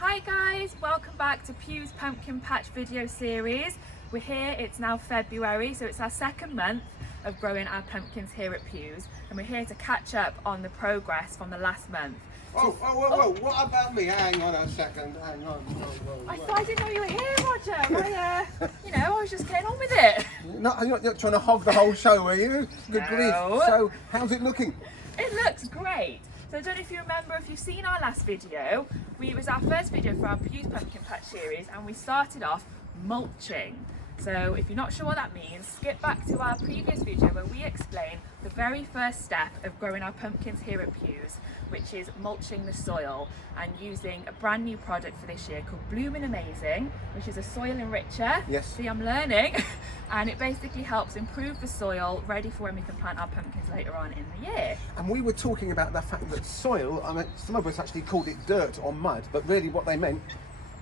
Hi guys, welcome back to Pugh's Pumpkin Patch video series. We're here, it's now February, so it's our second month of growing our pumpkins here at Pugh's, and we're here to catch up on the progress from the last month. Whoa, what about me? Hang on a second, hang on. I thought I didn't know you were here, Roger. I was just getting on with it. You're not trying to hog the whole show, are you? Good grief. No. So, how's it looking? It looks great. So I don't know if you remember, if you've seen our last video, it was our first video for our Pugh's Pumpkin Patch series, and we started off mulching. So if you're not sure what that means, skip back to our previous video where we explain the very first step of growing our pumpkins here at Pugh's, which is mulching the soil and using a brand new product for this year called Bloomin' Amazing, which is a soil enricher. Yes. See, I'm learning. And it basically helps improve the soil ready for when we can plant our pumpkins later on in the year. And we were talking about the fact that soil, I mean, some of us actually called it dirt or mud, but really what they meant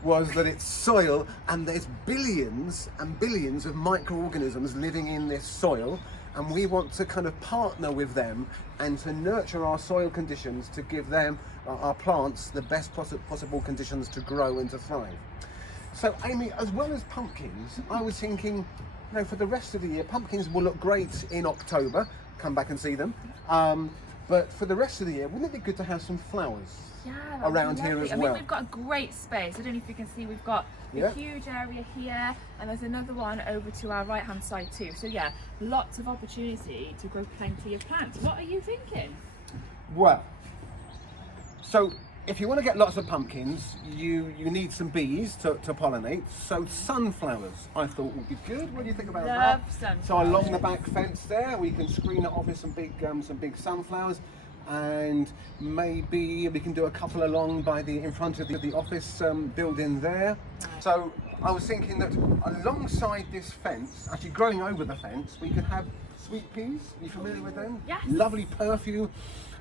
was that it's soil and there's billions and billions of microorganisms living in this soil, and we want to kind of partner with them and to nurture our soil conditions to give them, our plants, the best possible conditions to grow and to thrive. So Amy, as well as pumpkins, I was thinking, for the rest of the year, pumpkins will look great in October, come back and see them, but for the rest of the year, wouldn't it be good to have some flowers? Yeah, around here as well. I mean, we've got a great space. I don't know if you can see, we've got a huge area here, and there's another one over to our right hand side too. So yeah, lots of opportunity to grow plenty of plants. What are you thinking? Well, so if you want to get lots of pumpkins, you need some bees to pollinate. So sunflowers, I thought, would be good. What do you think about that? Love sunflowers. So along the back fence there, we can screen it off with some big sunflowers. And maybe we can do a couple along in front of the office building there. So I was thinking that alongside this fence, actually growing over the fence, we could have sweet peas. Are you familiar with them? Yes. Lovely perfume,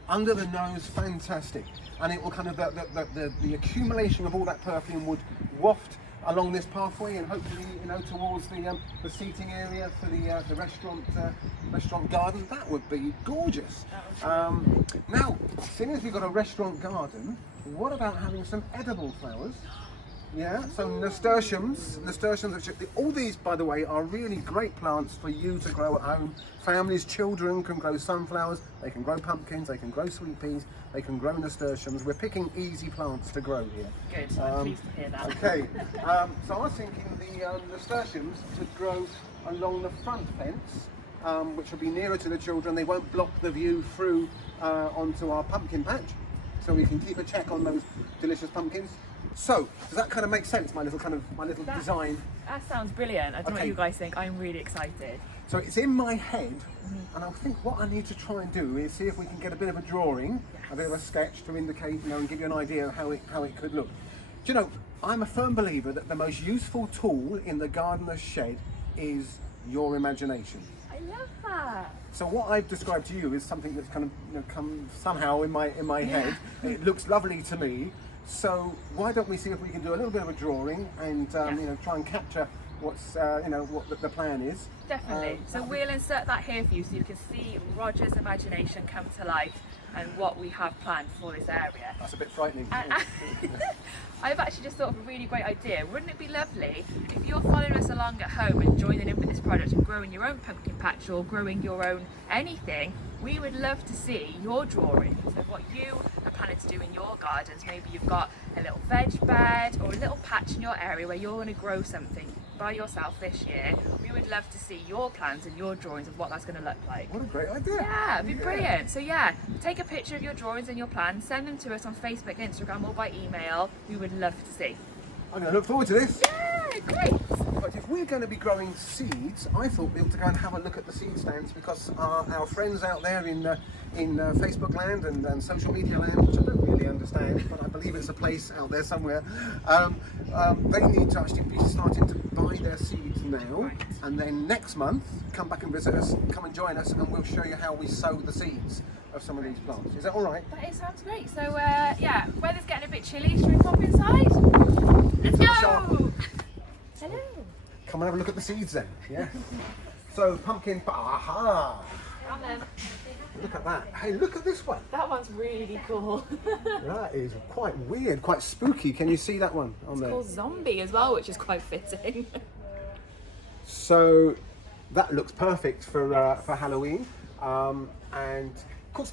under the nose, fantastic. And it will kind of, the accumulation of all that perfume would waft along this pathway and hopefully, towards the seating area for the restaurant garden. That would be gorgeous. Now, seeing as we've got a restaurant garden, what about having some edible flowers? Yeah, so nasturtiums, all these, by the way, are really great plants for you to grow at home. Families, children can grow sunflowers, they can grow pumpkins, they can grow sweet peas, they can grow nasturtiums. We're picking easy plants to grow here. Good, I'm pleased to hear that. Okay, so I was thinking the nasturtiums should grow along the front fence, which will be nearer to the children. They won't block the view through onto our pumpkin patch, so we can keep a check on those delicious pumpkins. So, does that kind of make sense, my little design? That sounds brilliant. I don't know what you guys think. I'm really excited. So it's in my head, and I think what I need to try and do is see if we can get a bit of a drawing, a bit of a sketch to indicate, and give you an idea of how it could look. Do you know, I'm a firm believer that the most useful tool in the gardener's shed is your imagination. I love that. So what I've described to you is something that's kind of come somehow in my head. It looks lovely to me. So why don't we see if we can do a little bit of a drawing and try and capture what's what the plan is. Definitely. So we'll insert that here for you so you can see Roger's imagination come to life and what we have planned for this area. That's a bit frightening. I've actually just thought of a really great idea. Wouldn't it be lovely if you're following us along at home and joining in with this project and growing your own pumpkin patch or growing your own anything? We would love to see your drawings of what you are planning to do in your gardens. Maybe you've got a little veg bed or a little patch in your area where you're going to grow something by yourself this year. We would love to see your plans and your drawings of what that's going to look like. What a great idea. Yeah, it'd be brilliant. So take a picture of your drawings and your plans, send them to us on Facebook, Instagram or by email. We would love to see. I'm going to look forward to this. Yeah, great. But if we're going to be growing seeds, I thought we ought to go and have a look at the seed stands, because our friends out there in Facebook land and social media land, which I don't really understand, but I believe it's a place out there somewhere, they need to actually be starting to buy their seeds now, and then next month come back and visit us, come and join us, and we'll show you how we sow the seeds of some of these plants. Is that all right? That sounds great. So weather's getting a bit chilly. Should we pop inside? Let's go! Hello. Come and have a look at the seeds then. Yeah. So pumpkin. Aha. Look at that. Hey, look at this one. That one's really cool. That is quite weird, quite spooky. Can you see that one on there? It's called Zombie as well, which is quite fitting. So that looks perfect for Halloween. And of course,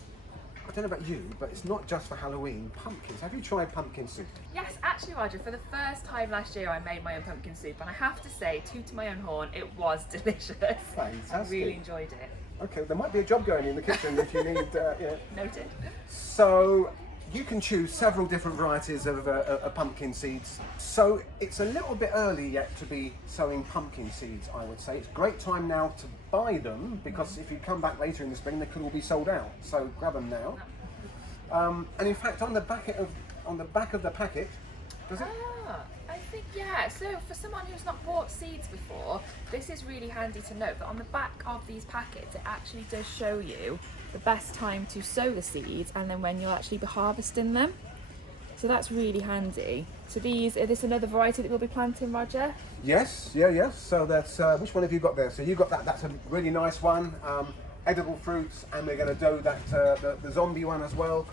I don't know about you, but it's not just for Halloween. Pumpkins. Have you tried pumpkin soup? Yes, actually, Roger, for the first time last year I made my own pumpkin soup, and I have to say, toot to my own horn, it was delicious. Fantastic. I really enjoyed it. Okay, there might be a job going in the kitchen if you need. Yeah. Noted. So you can choose several different varieties of pumpkin seeds. So it's a little bit early yet to be sowing pumpkin seeds, I would say. It's a great time now to buy them, because if you come back later in the spring, they could all be sold out. So grab them now. And in fact, on the back of the packet, does it? I think, yeah. So for someone who's not bought seeds before, this is really handy to note that on the back of these packets, it actually does show you the best time to sow the seeds and then when you'll actually be harvesting them. So that's really handy. So is this another variety that we'll be planting, Roger? Yes, yes. So that's, which one have you got there? So you got that's a really nice one, edible fruits, and we're going to do that, the zombie one as well.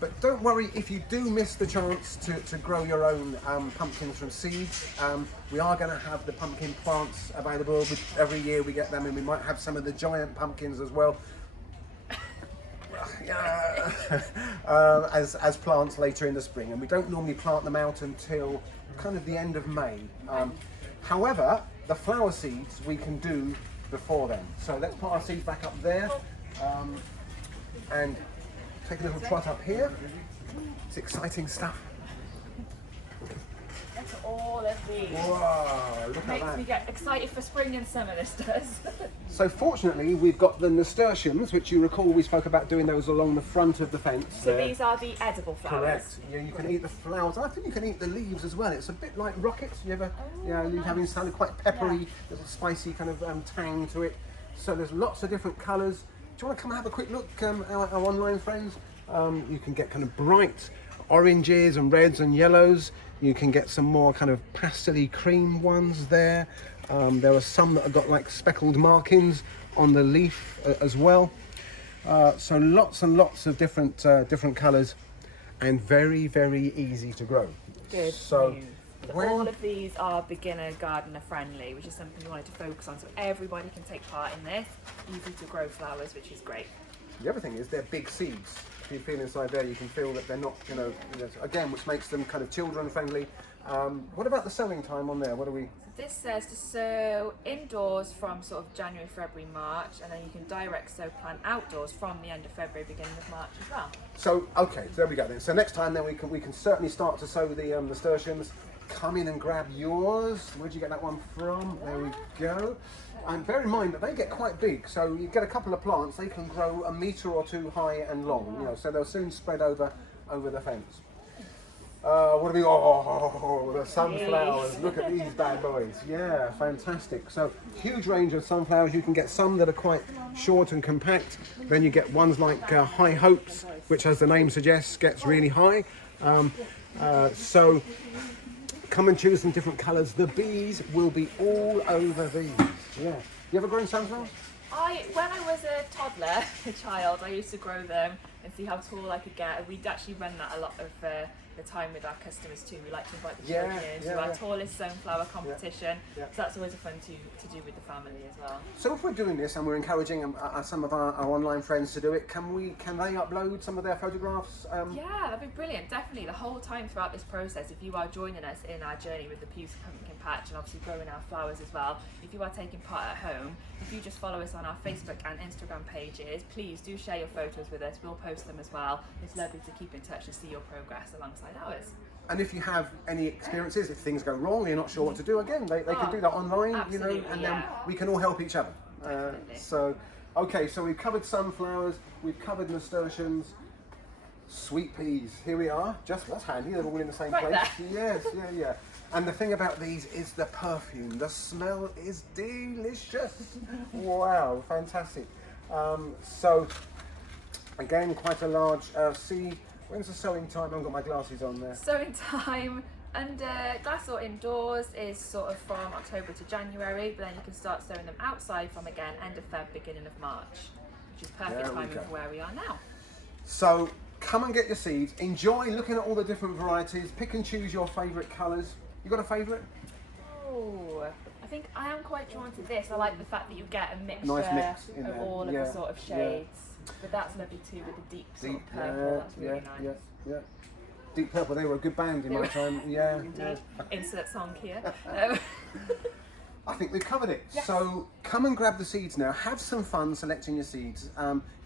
But don't worry if you do miss the chance to grow your own pumpkins from seeds. We are going to have the pumpkin plants available. Every year we get them, and we might have some of the giant pumpkins as well. As plants later in the spring, and we don't normally plant them out until kind of the end of May. However, the flower seeds we can do before then. So let's put our seeds back up there, and take a little trot up here. It's exciting stuff. Look at all of these. Wow, look at Makes that. me get excited for spring and summer, this does. So fortunately, we've got the nasturtiums, which you recall we spoke about doing those along the front of the fence. So these are the edible flowers. Correct. Yeah, you can eat the flowers. I think you can eat the leaves as well. It's a bit like rockets. You ever, nice. having something quite peppery, little spicy kind of tang to it. So there's lots of different colours. Do you want to come and have a quick look, our online friends? You can get kind of bright oranges and reds and yellows. You can get some more kind of pastel-y cream ones there. There are some that have got like speckled markings on the leaf as well. So lots and lots of different colours, and very, very easy to grow. Good. So all of these are beginner gardener friendly, which is something we wanted to focus on, so everybody can take part in this. Easy to grow flowers, which is great. The other thing is they're big seeds. If you feel inside there, you can feel that they're not, again, which makes them kind of children friendly. What about the sowing time on there? What do we? This says to sow indoors from sort of January, February, March, and then you can direct sow plant outdoors from the end of February, beginning of March as well. So okay, there we go then. So next time then we can certainly start to sow the nasturtiums. Come in and grab yours. Where'd you get that one from? There we go. And bear in mind that they get quite big, so you get a couple of plants, they can grow a metre or two high and long, so they'll soon spread over the fence. What do we? Oh, the sunflowers! Look at these bad boys. Yeah, fantastic. So huge range of sunflowers. You can get some that are quite short and compact. Then you get ones like High Hopes, which, as the name suggests, gets really high. So come and choose some different colours. The bees will be all over these. Yeah. You ever grown sunflowers? When I was a toddler, a child, I used to grow them and see how tall I could get. We'd actually run that a lot of the time with our customers too. We like to invite the children in to our tallest sunflower competition. So that's always a fun to do with the family as well. So if we're doing this and we're encouraging some of our online friends to do it, can they upload some of their photographs? Yeah, that'd be brilliant. Definitely the whole time throughout this process, if you are joining us in our journey with the Pugh pumpkin patch and obviously growing our flowers as well, if you are taking part at home, if you just follow us on our Facebook and Instagram pages, please do share your photos with us. We'll post them as well. It's lovely to keep in touch and see your progress alongside ours. And if you have any experiences, if things go wrong, you're not sure what to do, again, they can do that online, and then we can all help each other. So we've covered sunflowers, we've covered nasturtiums, sweet peas. Here we are. Just that's handy. They're all in the same Right place. there. Yes, yeah. And the thing about these is the perfume. The smell is delicious. Wow, fantastic. So again, quite a large seed. When's the sowing time? I haven't got my glasses on there. Sowing time under glass or indoors is sort of from October to January, but then you can start sowing them outside from again end of Feb, beginning of March. which is perfect There we timing go. for where we are now. So come and get your seeds. Enjoy looking at all the different varieties. Pick and choose your favourite colours. You got a favourite? Oh, I think I am quite drawn to this. I like the fact that you get a mixture Nice mix in of there. all of Yeah, the sort of yeah. shades. But that's lovely too with the deep sort of purple. That's really nice. Yeah. Deep Purple, they were a good band in my time. Yeah. Indeed. Insert song here. I think we've covered it. Yes. So come and grab the seeds now. Have some fun selecting your seeds.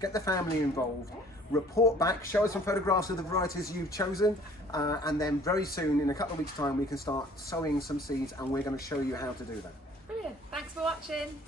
Get the family involved. Report back. Show us some photographs of the varieties you've chosen. And then very soon, in a couple of weeks' time, we can start sowing some seeds and we're going to show you how to do that. Brilliant. Thanks for watching.